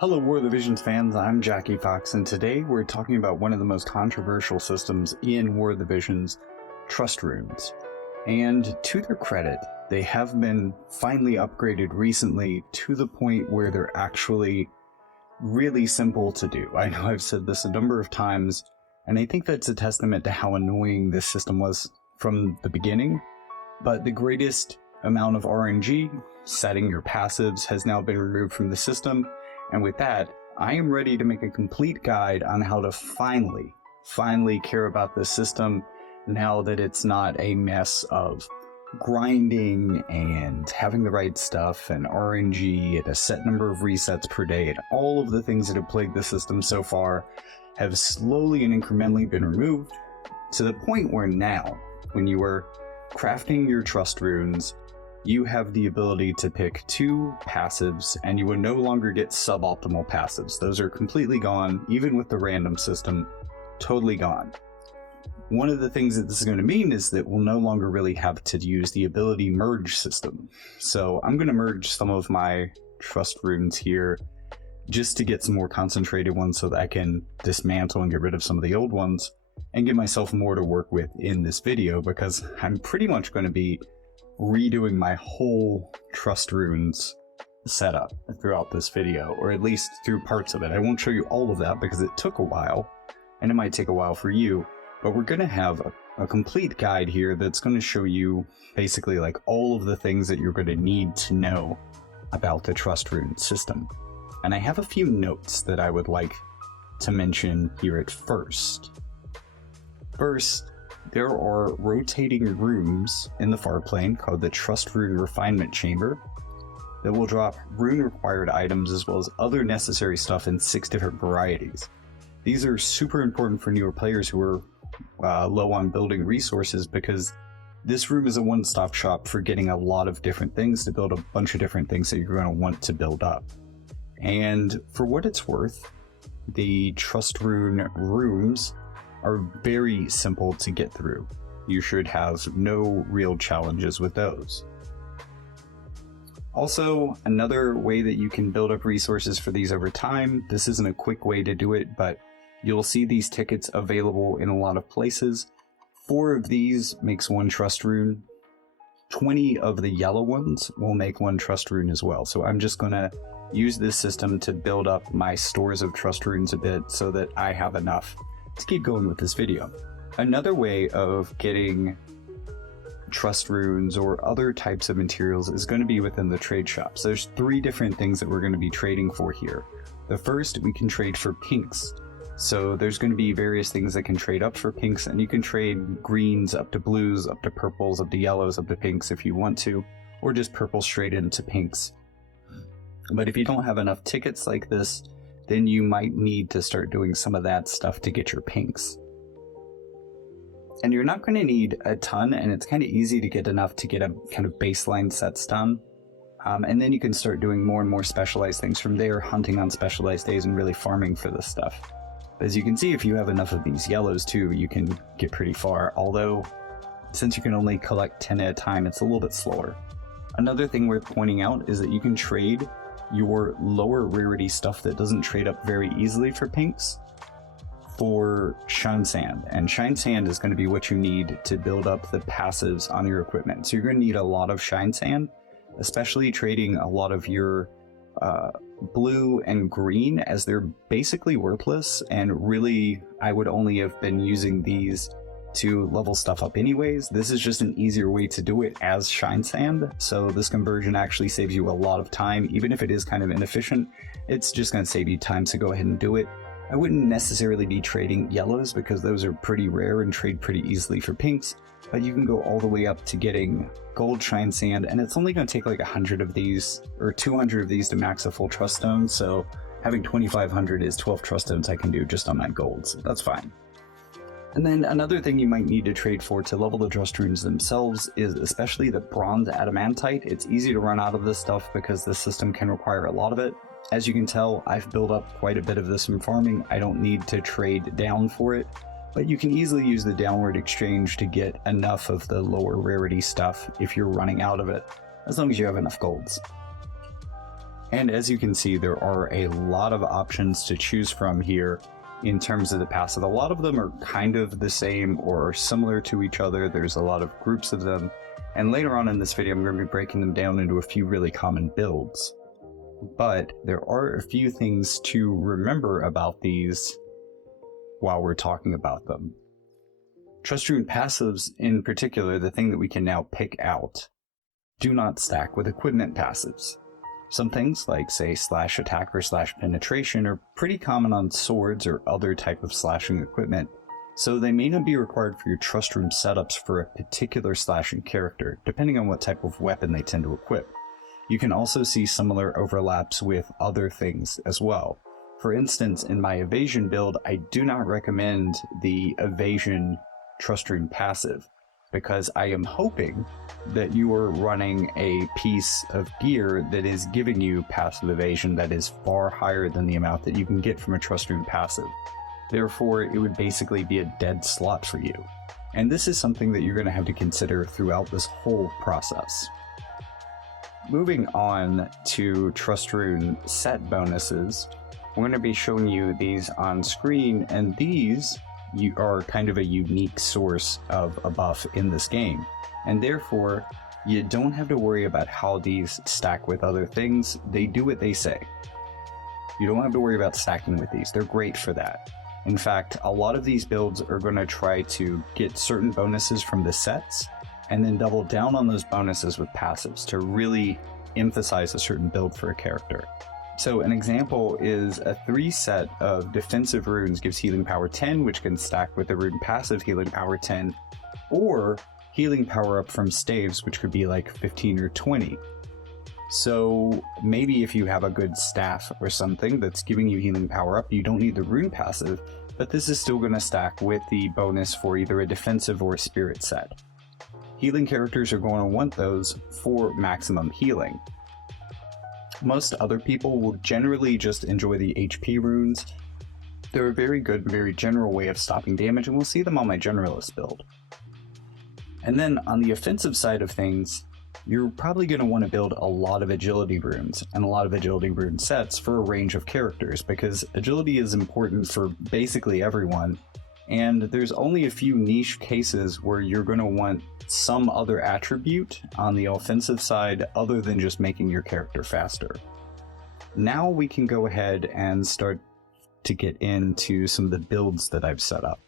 Hello War of the Visions fans, I'm Jackie Fox, and today we're talking about one of the most controversial systems in War of the Visions, trust runes. And to their credit, they have been finally upgraded recently to the point where they're actually really simple to do. I know I've said this a number of times, and I think that's a testament to how annoying this system was from the beginning, but the greatest amount of RNG, setting your passives, has now been removed from the system. And with that, I am ready to make a complete guide on how to finally care about this system now that it's not a mess of grinding and having the right stuff and RNG at a set number of resets per day, and all of the things that have plagued the system so far have slowly and incrementally been removed to the point where now, when you are crafting your trust runes, you have the ability to pick two passives, and you will no longer get suboptimal passives. Those are completely gone, even with the random system, totally gone. One of the things that this is going to mean is that we'll no longer really have to use the ability merge system. So I'm going to merge some of my trust runes here just to get some more concentrated ones so that I can dismantle and get rid of some of the old ones and give myself more to work with in this video, because I'm pretty much going to be redoing my whole trust runes setup throughout this video, or at least through parts of it. I won't show you all of that because it took a while, and it might take a while for you, but we're going to have a complete guide here that's going to show you basically like all of the things that you're going to need to know about the trust rune system. And I have a few notes that I would like to mention here at first. First, there are rotating rooms in the far plane called the Trust Rune Refinement Chamber that will drop rune required items as well as other necessary stuff in 6 different varieties. These are super important for newer players who are low on building resources, because this room is a one-stop shop for getting a lot of different things to build a bunch of different things that you're going to want to build up. And for what it's worth, the Trust Rune rooms are very simple to get through. You should have no real challenges with those. Also, another way that you can build up resources for these over time, this isn't a quick way to do it, but you'll see these tickets available in a lot of places. 4 of these makes 1 trust rune. 20 of the yellow ones will make 1 trust rune as well. So I'm just going to use this system to build up my stores of trust runes a bit so that I have enough to keep going with this video. Another way of getting trust runes or other types of materials is going to be within the trade shops. There's 3 different things that we're going to be trading for here. The first, we can trade for pinks. So there's going to be various things that can trade up for pinks, and you can trade greens up to blues, up to purples, up to yellows, up to pinks if you want to, or just purple straight into pinks. But if you don't have enough tickets like this, then you might need to start doing some of that stuff to get your pinks. And you're not going to need a ton, and it's kind of easy to get enough to get a kind of baseline sets done. And then you can start doing more and more specialized things from there, hunting on specialized days and really farming for this stuff. As you can see, if you have enough of these yellows too, you can get pretty far, although since you can only collect 10 at a time, it's a little bit slower. Another thing worth pointing out is that you can trade your lower rarity stuff that doesn't trade up very easily for pinks for shine sand, and shine sand is going to be what you need to build up the passives on your equipment. So you're going to need a lot of shine sand, especially trading a lot of your blue and green, as they're basically worthless, and really I would only have been using these to level stuff up anyways. This is just an easier way to do it as shine sand, so this conversion actually saves you a lot of time. Even if it is kind of inefficient, it's just going to save you time, so go ahead and do it. I wouldn't necessarily be trading yellows because those are pretty rare and trade pretty easily for pinks, but you can go all the way up to getting gold shine sand, and it's only going to take like 100 of these or 200 of these to max a full trust stone, so having 2,500 is 12 trust stones I can do just on my golds. That's fine. And then another thing you might need to trade for to level the trust runes themselves is especially the bronze adamantite. It's easy to run out of this stuff because the system can require a lot of it. As you can tell, I've built up quite a bit of this from farming. I don't need to trade down for it, but you can easily use the downward exchange to get enough of the lower rarity stuff if you're running out of it, as long as you have enough golds. And as you can see, there are a lot of options to choose from here in terms of the passive. A lot of them are kind of the same or similar to each other. There's a lot of groups of them. And later on in this video, I'm going to be breaking them down into a few really common builds. But there are a few things to remember about these while we're talking about them. Trust rune passives in particular, the thing that we can now pick out, do not stack with equipment passives. Some things like, say, slash attack or slash penetration are pretty common on swords or other type of slashing equipment, so they may not be required for your trust rune setups for a particular slashing character, depending on what type of weapon they tend to equip. You can also see similar overlaps with other things as well. For instance, in my evasion build, I do not recommend the evasion trust rune passive, because I am hoping that you are running a piece of gear that is giving you passive evasion that is far higher than the amount that you can get from a trust rune passive. Therefore, it would basically be a dead slot for you. And this is something that you're going to have to consider throughout this whole process. Moving on to trust rune set bonuses, we're going to be showing you these on screen, and these are kind of a unique source of a buff in this game, and therefore you don't have to worry about how these stack with other things. They do what they say. You don't have to worry about stacking with these. They're great for that. In fact, a lot of these builds are going to try to get certain bonuses from the sets and then double down on those bonuses with passives to really emphasize a certain build for a character. So an example is a 3 set of defensive runes gives healing power 10, which can stack with a rune passive healing power 10, or healing power up from staves, which could be like 15 or 20. So maybe if you have a good staff or something that's giving you healing power up, you don't need the rune passive, but this is still going to stack with the bonus for either a defensive or a spirit set. Healing characters are going to want those for maximum healing. Most other people will generally just enjoy the HP runes. They're a very good, very general way of stopping damage, and we'll see them on my Generalist build. And then on the offensive side of things, you're probably going to want to build a lot of agility runes and a lot of agility rune sets for a range of characters, because agility is important for basically everyone, and there's only a few niche cases where you're going to want some other attribute on the offensive side other than just making your character faster. Now we can go ahead and start to get into some of the builds that I've set up.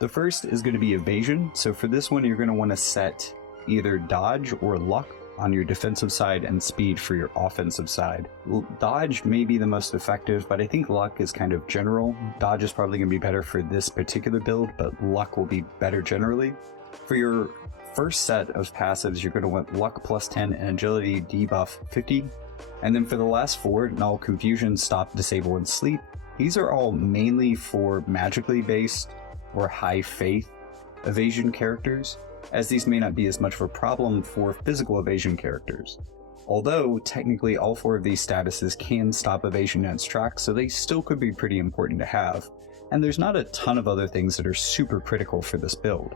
The first is going to be evasion. So for this one, you're going to want to set either dodge or luck on your defensive side and speed for your offensive side. Dodge may be the most effective, but I think luck is kind of general. Dodge is probably going to be better for this particular build, but luck will be better generally. For your first set of passives, you're going to want luck plus 10 and agility debuff 50. And then for the last 4, null, confusion, stop, disable, and sleep. These are all mainly for magically based or high faith evasion characters, as these may not be as much of a problem for physical evasion characters. Although technically all 4 of these statuses can stop evasion in its tracks, so they still could be pretty important to have. And there's not a ton of other things that are super critical for this build.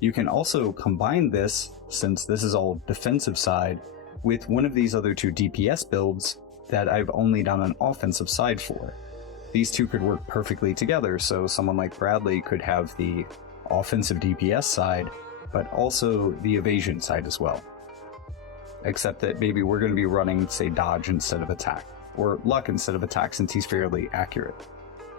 You can also combine this, since this is all defensive side, with one of these other 2 DPS builds that I've only done an offensive side for. These 2 could work perfectly together, so someone like Bradley could have the offensive DPS side, but also the evasion side as well. Except that maybe we're going to be running, say, dodge instead of attack, or luck instead of attack, since he's fairly accurate.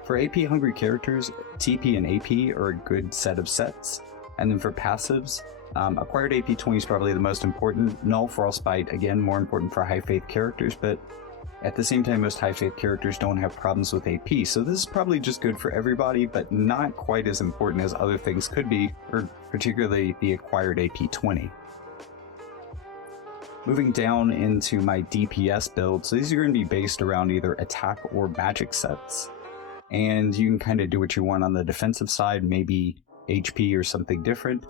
For AP hungry characters, TP and AP are a good set of sets. And then for passives, acquired AP 20 is probably the most important. Null, Frostbite, again, more important for high faith characters, but at the same time, most high faith characters don't have problems with AP, so this is probably just good for everybody, but not quite as important as other things could be, or particularly the acquired AP 20. Moving down into my DPS build, so these are going to be based around either attack or magic sets, and you can kind of do what you want on the defensive side, maybe HP or something different.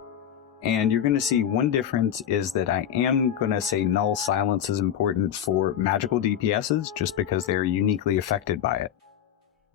And you're going to see one difference is that I am going to say null silence is important for magical DPSs, just because they're uniquely affected by it.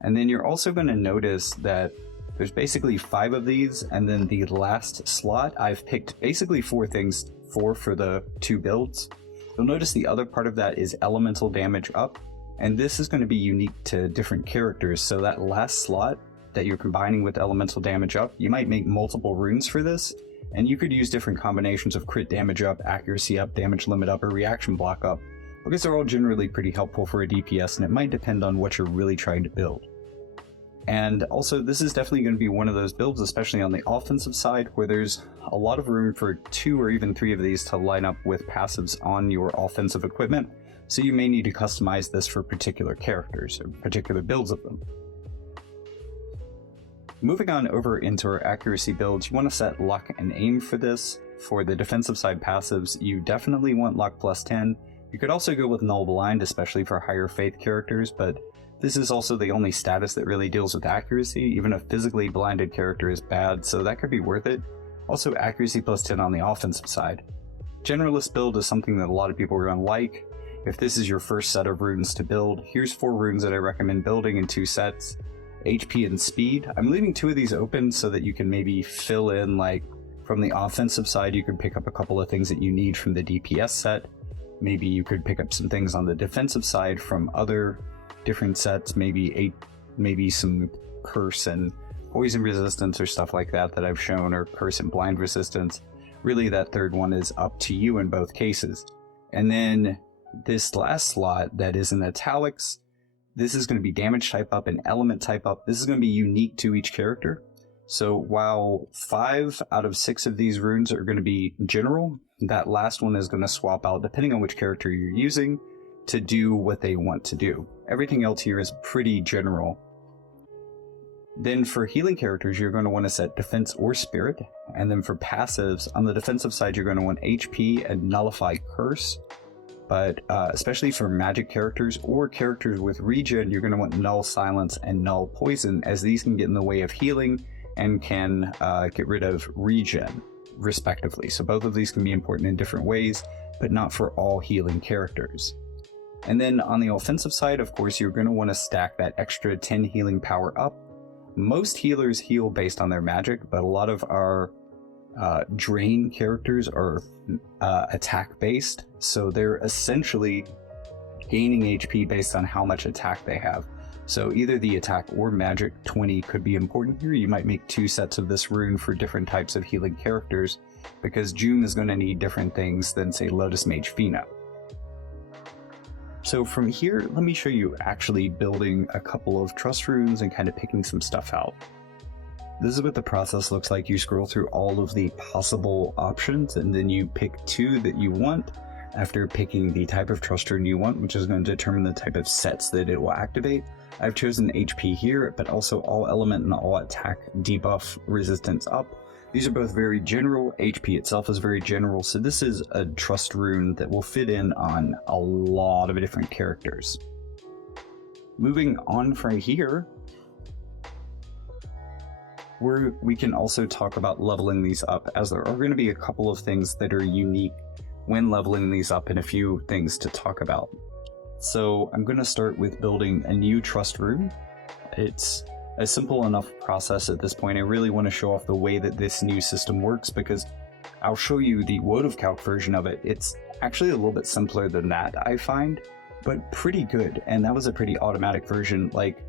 And then you're also going to notice that there's basically 5 of these, and then the last slot I've picked basically 4 things for the 2 builds. You'll notice the other part of that is elemental damage up, and this is going to be unique to different characters. So that last slot that you're combining with elemental damage up, you might make multiple runes for this, and you could use different combinations of crit damage up, accuracy up, damage limit up, or reaction block up, because they're all generally pretty helpful for a DPS, and it might depend on what you're really trying to build. And also, this is definitely going to be one of those builds, especially on the offensive side, where there's a lot of room for 2 or even 3 of these to line up with passives on your offensive equipment, so you may need to customize this for particular characters, or particular builds of them. Moving on over into our accuracy builds, you want to set luck and aim for this. For the defensive side passives, you definitely want luck plus 10. You could also go with null blind, especially for higher faith characters, but this is also the only status that really deals with accuracy. Even a physically blinded character is bad, so that could be worth it. Also, accuracy plus 10 on the offensive side. Generalist build is something that a lot of people are going to like. If this is your first set of runes to build, here's 4 runes that I recommend building in 2 sets. HP and speed. I'm leaving 2 of these open so that you can maybe fill in, like, from the offensive side, you could pick up a couple of things that you need from the DPS set. Maybe you could pick up some things on the defensive side from other different sets, maybe some curse and poison resistance or stuff like that I've shown, or curse and blind resistance. Really, that third one is up to you in both cases. And then this last slot that is in italics, this is going to be damage type up and element type up. This is going to be unique to each character. So while 5 out of 6 of these runes are going to be general, that last one is going to swap out depending on which character you're using to do what they want to do. Everything else here is pretty general. Then for healing characters, you're going to want to set defense or spirit. And then for passives, on the defensive side, you're going to want HP and nullify curse. But especially for magic characters or characters with regen, you're going to want null silence and null poison, as these can get in the way of healing and can get rid of regen, respectively. So both of these can be important in different ways, but not for all healing characters. And then on the offensive side, of course, you're going to want to stack that extra 10 healing power up. Most healers heal based on their magic, but a lot of our drain characters are attack based, so they're essentially gaining HP based on how much attack they have. So either the attack or magic 20 could be important here. You might make 2 sets of this rune for different types of healing characters, because June is going to need different things than, say, Lotus Mage Fina. So from here, let me show you actually building a couple of trust runes and kind of picking some stuff out. This is what the process looks like. You scroll through all of the possible options, and then you pick 2 that you want after picking the type of trust rune you want, which is going to determine the type of sets that it will activate. I've chosen HP here, but also all element and all attack debuff resistance up. These are both very general. HP itself is very general, so this is a trust rune that will fit in on a lot of different characters. Moving on from here, we can also talk about leveling these up, as there are going to be a couple of things that are unique when leveling these up and a few things to talk about. So I'm going to start with building a new trust rune. It's a simple enough process at this point. I really want to show off the way that this new system works, because I'll show you the WotV-Calc version of it. It's actually a little bit simpler than that, I find, but pretty good. And that was a pretty automatic version. Like,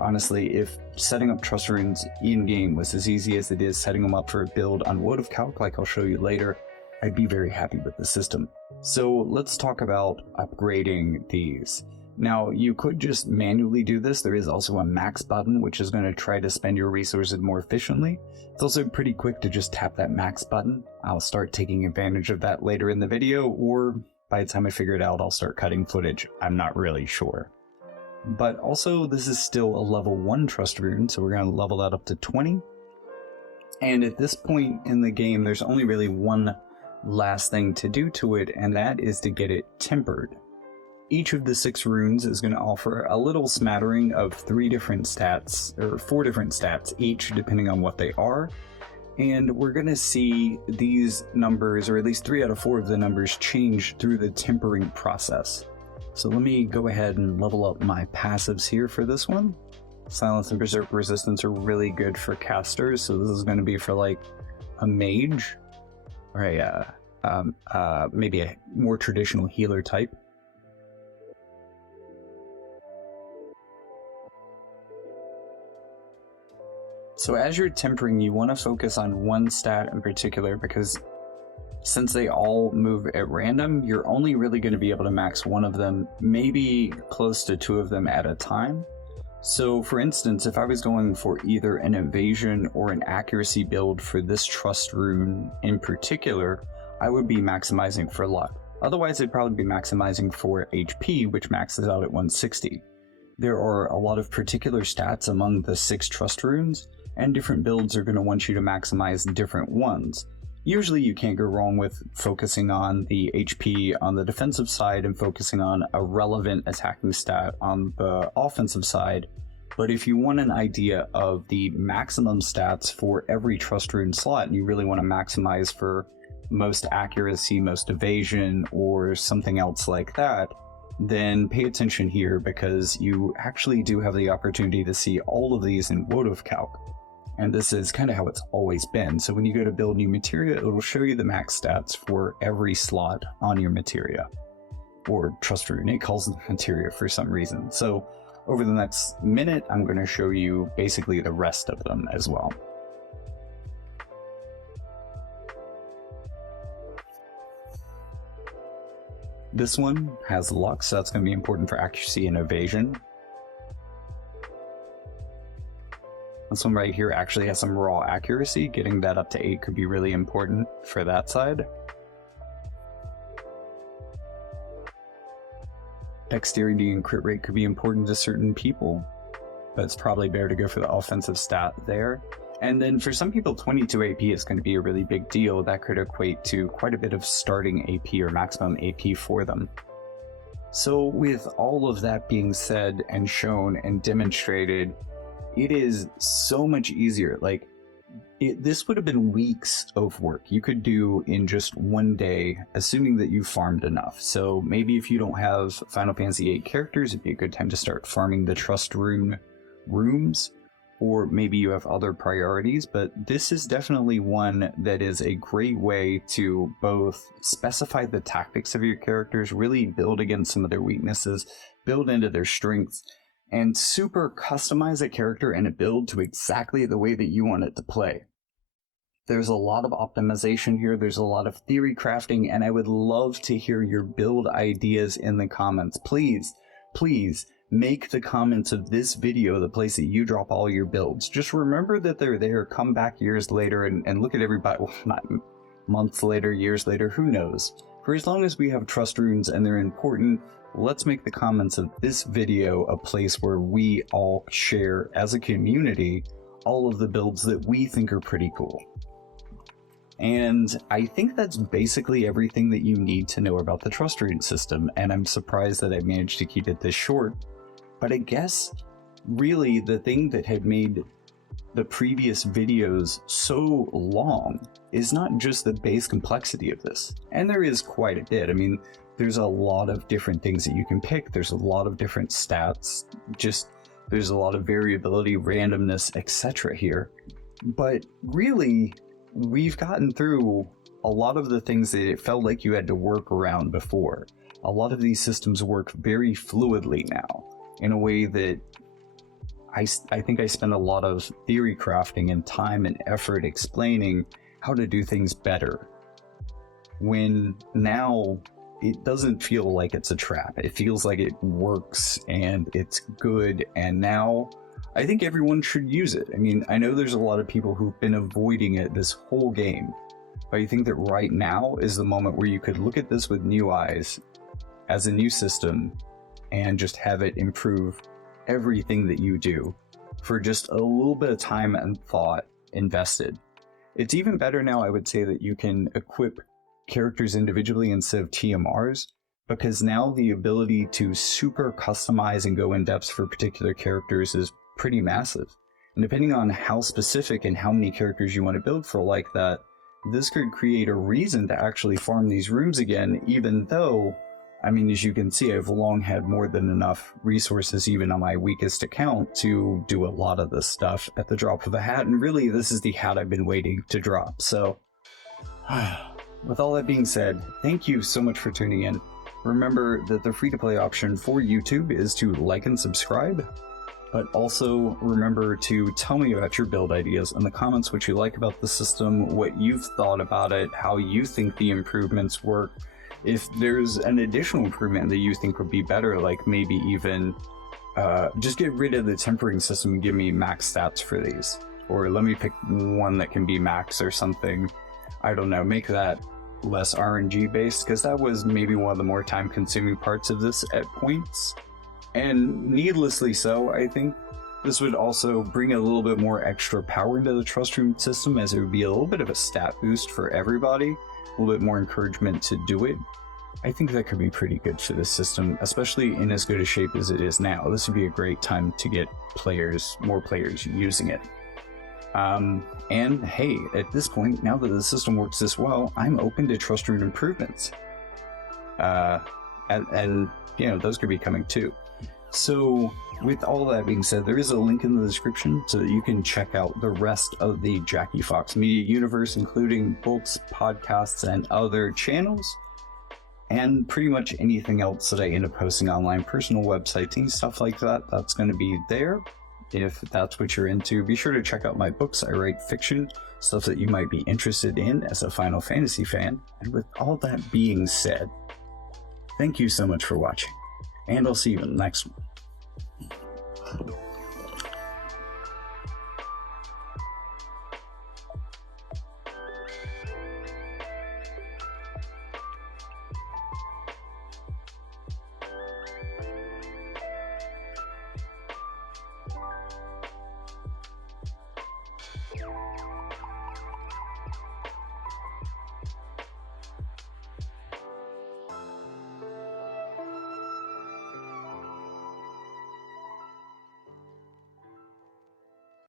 honestly, if setting up trust runes in-game was as easy as it is setting them up for a build on WotV-Calc, like I'll show you later, I'd be very happy with the system. So let's talk about upgrading these. Now, you could just manually do this. There is also a max button, which is going to try to spend your resources more efficiently. It's also pretty quick to just tap that max button. I'll start taking advantage of that later in the video, or by the time I figure it out, I'll start cutting footage. I'm not really sure. But also, this is still a level 1 trust rune, so we're going to level that up to 20. And at this point in the game, there's only really one last thing to do to it, and that is to get it tempered. Each of the 6 runes is going to offer a little smattering of 3 different stats, or 4 different stats each, depending on what they are. And we're going to see these numbers, or at least 3 out of 4 of the numbers, change through the tempering process. So let me go ahead and level up my passives here for this one. Silence and Berserk Resistance are really good for casters, so this is going to be for like a mage, or maybe a more traditional healer type. So as you're tempering, you want to focus on one stat in particular, because since they all move at random, you're only really going to be able to max one of them, maybe close to two of them at a time. So for instance, if I was going for either an evasion or an accuracy build for this trust rune in particular, I would be maximizing for luck. Otherwise, I'd probably be maximizing for HP, which maxes out at 160. There are a lot of particular stats among the 6 trust runes, and different builds are going to want you to maximize different ones. Usually you can't go wrong with focusing on the HP on the defensive side and focusing on a relevant attacking stat on the offensive side. But if you want an idea of the maximum stats for every trust rune slot, and you really want to maximize for most accuracy, most evasion, or something else like that, then pay attention here, because you actually do have the opportunity to see all of these in WotV-Calc. And this is kind of how it's always been. So when you go to build new materia, it'll show you the max stats for every slot on your materia. Or trust rune, it calls them materia for some reason. So over the next minute, I'm going to show you basically the rest of them as well. This one has luck, so that's going to be important for accuracy and evasion. This one right here actually has some raw accuracy. Getting that up to 8 could be really important for that side. Dexterity and crit rate could be important to certain people, but it's probably better to go for the offensive stat there. And then for some people, 22 AP is going to be a really big deal. That could equate to quite a bit of starting AP or maximum AP for them. So with all of that being said and shown and demonstrated, it is so much easier. Like, this would have been weeks of work you could do in just one day, assuming that you farmed enough. So maybe if you don't have Final Fantasy VIII characters, it'd be a good time to start farming the trust rune rooms, or maybe you have other priorities. But this is definitely one that is a great way to both specify the tactics of your characters, really build against some of their weaknesses, build into their strengths, and super customize a character and a build to exactly the way that you want it to play. There's a lot of optimization here, there's a lot of theory crafting, and I would love to hear your build ideas in the comments. Please, please make the comments of this video the place that you drop all your builds. Just remember that they're there, come back years later and look at everybody, well, not months later, years later, who knows. For as long as we have trust runes and they're important, let's make the comments of this video a place where we all share as a community all of the builds that we think are pretty cool. And I think that's basically everything that you need to know about the trust rune system, and I'm surprised that I managed to keep it this short. But I guess really the thing that had made the previous videos so long is not just the base complexity of this, and there is quite a bit. I mean, there's a lot of different things that you can pick. There's a lot of different stats. There's a lot of variability, randomness, etc. here. But really, we've gotten through a lot of the things that it felt like you had to work around before. A lot of these systems work very fluidly now, in a way that I think I spend a lot of theory crafting and time and effort explaining how to do things better, when now it doesn't feel like it's a trap. It feels like it works and it's good, and now I think everyone should use it. I mean, I know there's a lot of people who've been avoiding it this whole game, but I think that right now is the moment where you could look at this with new eyes as a new system and just have it improve everything that you do for just a little bit of time and thought invested. It's even better now, I would say, that you can equip characters individually instead of TMRs, because now the ability to super customize and go in depth for particular characters is pretty massive. And depending on how specific and how many characters you want to build for like that, this could create a reason to actually farm these rooms again, even though, I mean, as you can see, I've long had more than enough resources, even on my weakest account, to do a lot of this stuff at the drop of a hat. And really, this is the hat I've been waiting to drop. So with all that being said, thank you so much for tuning in. Remember that the free-to-play option for YouTube is to like and subscribe, but also remember to tell me about your build ideas in the comments, what you like about the system, what you've thought about it, how you think the improvements work. If there's an additional improvement that you think would be better, like maybe even just get rid of the tempering system and give me max stats for these. Or let me pick one that can be max or something. I don't know, make that less RNG based, because that was maybe one of the more time consuming parts of this at points. And needlessly so, I think this would also bring a little bit more extra power into the Trust Room system, as it would be a little bit of a stat boost for everybody, a little bit more encouragement to do it. I think that could be pretty good for this system, especially in as good a shape as it is now. This would be a great time to get more players using it. And hey, at this point, now that the system works this well, I'm open to Trust Room improvements. And you know, those could be coming too. So with all that being said, there is a link in the description so that you can check out the rest of the Jackie Fox Media universe, including books, podcasts, and other channels, and pretty much anything else that I end up posting online, personal websites, stuff like that. That's going to be there. If that's what you're into, be sure to check out my books. I write fiction, stuff that you might be interested in as a Final Fantasy fan. And with all that being said, thank you so much for watching, and I'll see you in the next one.